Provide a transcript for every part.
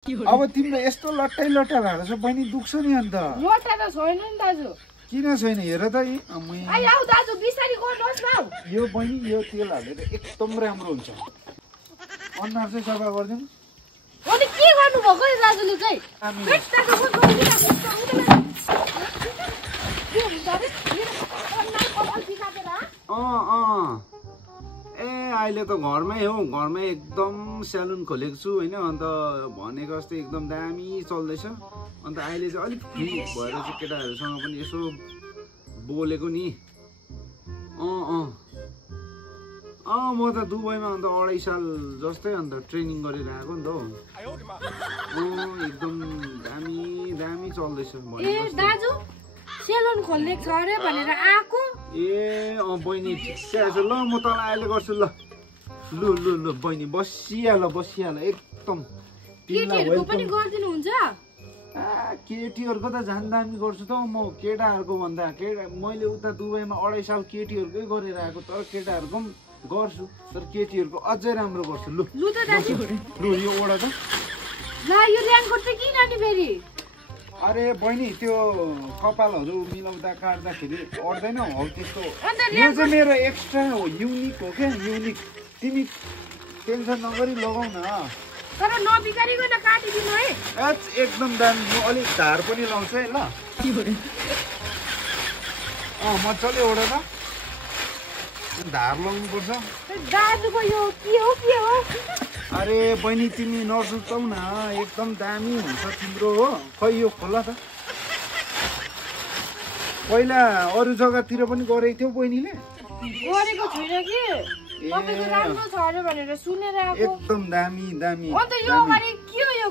अब तिम्रो यस्तो लट्टै लट्टा भएको छ बहिनी दुख्छ नि अन्त लट्टा त छैन नि दाजु किन छैन हेर त आइ आउ दाजु बिस्तारी गर्नुहोस् न यो बहिनी यो तेल हालेर एकदम राम्रो हुन्छ अनुहार चाहिँ सफा गरिदिउँ अनि के गर्नु भएको नि दाजुले चाहिँ ए अहिले त घरमै हो घरमै एकदम स्यालुन खोलेको छु होइन अन्त भनेको जस्तै एकदम दामी चल्दैछ अन्त अहिले चाहिँ अलिक फ्री भएर चाहिँ केटाहरूसँग पनि यसो बोलेको नि म त दुबईमा अन्त 2.5 साल जस्तै अन्त ट्रेनिङ गरेर आएको नि त हौ एकदम दामी दामी चल्दैछ दाजु सेलुन खोल्ने छ अरे भनेर आएको बहिनी ठिक्कै आएछ ल म तँलाई अहिले गर्छु ल लु लु लु बहिनी बसिहाल एकदम केटीहरुको पनि गर्दिनुहुन्छ केटीहरुको त झन् दामी गर्छु त म केटाहरुको भन्दा मैले उता दुबईमा 2.5 साल केटीहरुकै गरेर आएको तर केटाहरुको पनि गर्छु तर केटीहरुको अझै राम्रो गर्छु लु लु त दाजु लु यो ओडा त ल यो ल्यान्डकोट चाहिँ किन नि फेरि अरे बहिनी त्यो कपालहरु मिलाउँदा काट्दाखेरि अड्दैन हौ त्यस्तो यो चाहिँ मेरो एक्स्ट्रा हो युनिक हो के युनिक तिमी टेन्सन नगरी लगाउ न तर नबिगारिकन काटिदिनु है एकदम दामी म अलि धार पनि लाउँछु है ल मजाले ओडा त धार लाउनु पर्छ दाजुको यो के हो अरे बहिनी तिमी नसुर्ताउ न एकदम दामी हुन्छ तिम्रो हो खै यो खोला त पहिला अरू जग्गातिर पनि गरेको थियौ बहिनीले गरेको छैन कि तपाईको राम्रो छ अरे भनेर सुनेर आएको एकदम दामी दामी अन्त यो अगाडि के हो यो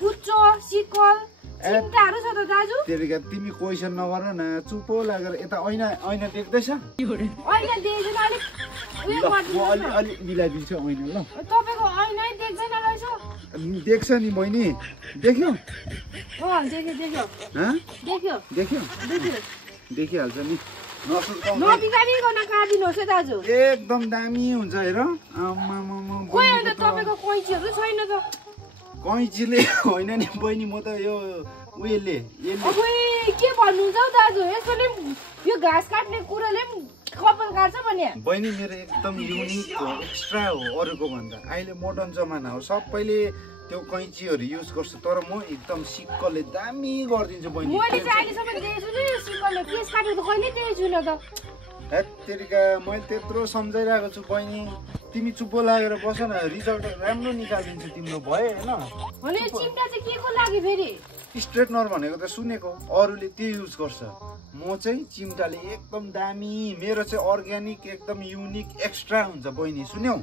कुच्चो सिकल चिन्ताहरु छ त दाजु तेरिका तिमी क्वेशन नगर न चुपो लागेर यता ऐना देख्दैछ ऐना देख्दैन अलिक उयो गर्दिनु अलि मिलाइदिन्छु ऐना ल तपाईको ऐनै देख्दैन रहेछ देख्छ नि बहिनी देख्यो देख्यो देखिहाल्छ नि नबिगारिकन काटिदिनुहोस् है दाजु एकदम दामी हुन्छ हेर खोइ अन्त तपाईको कैँचीहरु छैन त कैँचीले होइन नि बहिनी म त यो उयले के भन्नुहुन्छ हौ दाजु यसले यो घाँस काट्ने कुराले कपाल काट्छ भने बहिनी मेरो एकदम युनिक हो एक्स्ट्रा हो अरूको भन्दा अहिले मोडर्न जमाना हो सबैले त्यो कैँचीहरु युज गर्छ तर म एकदम सिक्कलले दामी गरिदिन्छु बहिनी मैले चाहिँ अहिलेसम्म देखेछु नि सिक्कलले केस काटेको कहिले देखेको छैन त हेत्तेरिका मैले त्यत्रो सम्झाइरहेको छु बहिनी तिमी चुप्पो लागेर बस न रिजल्ट राम्रो निकालिदिन्छु तिम्रो भयो हैन अनि चिम्टा चाहिँ के को लागि फेरि स्ट्रेटनर भनेको त सुनेको अरूले त्यो युज गर्छ म चाहिँ चिम्टाले एकदम दामी मेरो चाहिँ अर्ग्यानिक एकदम युनिक एक्स्ट्रा हुन्छ बहिनी सुन्यौ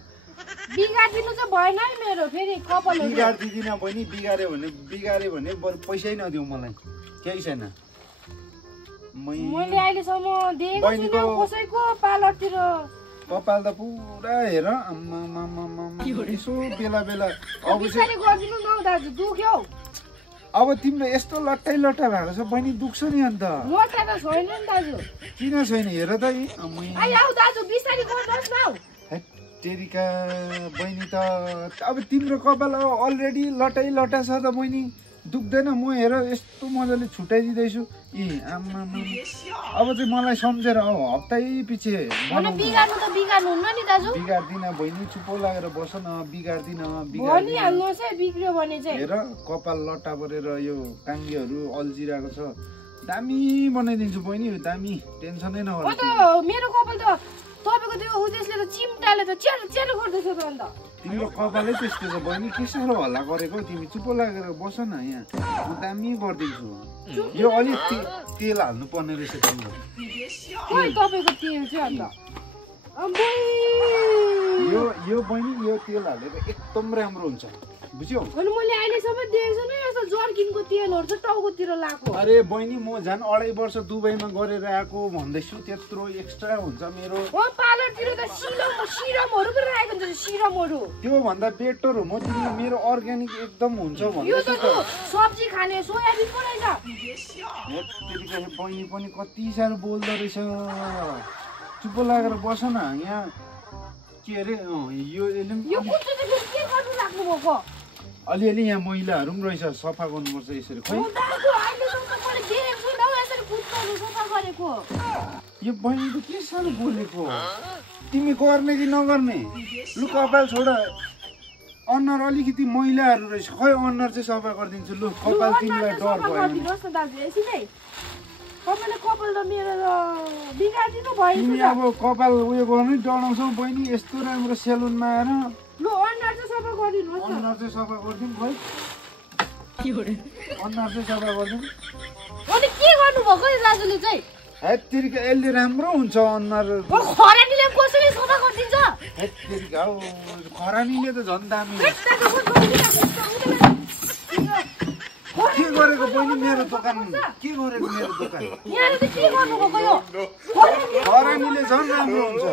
बिगार्दिनु चाहिँ भएन है मेरो फेरि कपाल बिगार्दिदिन बहिनी बिगारे भने बरु पैसै नदिऊ मलाई केही छैन मैले अहिलेसम्म देखेको छैन कसैको पार्लरतिर कपाल त पुरा हेर यसो बेला अब गरिदिनु न दाजु दुख्यो अब तिम्रो यस्तो लट्टै लट्टा भएको छ बहिनी दुख्छ नि अन्त लट्टा त छैन नि दाजु किन छैन हेर त आइ आउ दाजु बिस्तारी गर्नुहोस् न तेरिका बहिनी त अब तिम्रो कपाल अलरेडी लट्टै लट्टा छ त बहिनी दुख्दैन म हेर यस्तो मजाले छुट्याइदिँदैछु अब चाहिँ मलाई सम्झेर हप्तै पछि बिगार्दिन बहिनी चुप्पो लागेर बस न बिगार्दिन हेर कपाल लट्टा परेर यो काङ्गेहरू अल्झिरहेको छ दामी बनाइदिन्छु बहिनी दामी टेन्सनै नगर मेरो कपाल त तपाईको त्यो उद्देश्यले त चिम्टाले त चेलो गर्दैछ त अन्त तिम्रो कपालै त्यस्तो छ बहिनी के साह्रो हल्ला गरेको तिमी चुप्पो लागेर बस न यहाँ म दामी गरिदिन्छु यो अलिक तेल हाल्नु पर्ने रहेछ तिम्रो तपाईको तेल चाहिँ अन्त यो बहिनी यो तेल हालेर एकदम राम्रो हुन्छ बुझ्यौ अनि मैले अहिलेसम्म देखेको छैन यस्तो जर्किनको तेलहरु चाहिँ टाउकोतिर लाग्यो अरे बहिनी म झन् 2.5 वर्ष दुबईमा गरेर आएको भन्दैछु त्यत्रो एक्स्ट्रा हुन्छ मेरो पार्लरतिर त सिरमहरु पनि राखेको हुन्छ सिरमहरु त्यो भन्दा बेटर हो म तिमीले मेरो अर्ग्यानिक एकदम हुन्छ भन्दैछु यो त सब्जी खाने सोयाबिन पो रहेछ त्यतिकै बहिनी पनि कति साह्रो बोल्दो रहेछ चुप्पो लागेर बस न यहाँ के अरे यो कुच्चो चाहिँ के गर्नु लाग्नु भएको अलिअलि यहाँ मैलाहरू पनि रहेछ सफा गर्नुपर्छ यसरी खै दाजु अहिलेसम्म त मैले देखेको छुइनँ हौ यसरी कुद्नु सफा गरेको। यो बहिनी त के साह्रो बोलेको तिमी गर्ने कि नगर्ने लु कपाल छोड अनुहार अलिकति मैलाहरू रहेछ खै अनुहार चाहिँ सफा गरिदिन्छु लु कपाल तिमीलाई डर भयो भने गरिदिनुहोस् न दाजु एकछिनै तपाईँले कपाल त मेरो बिगारिदिनु भयो तिमी अब कपाल उयो गर्नु डराउँछौ बहिनी यस्तो राम्रो सेलुनमा आएर लु अनुहार चाहिँ सफा गरिदिनुहोस् न। अनुहार चाहिँ सफा गरिदिउँ खै अनुहार चाहिँ सफा गरिदिउँ अनि के गर्नुभएको यो दाजुले चाहिँ हेत्तेरिका यसले राम्रो हुन्छ अनुहार खरानीले कसरी सफा गरिदिन्छ हेत्तेरिका हौ खरानीले त झन् दामी के गरेको बहिनी मेरो दोकान के गरेको मेरो दोकान यहाँले चाहिँ के गर्नुभएको यो खरानीले झन् राम्रो हुन्छ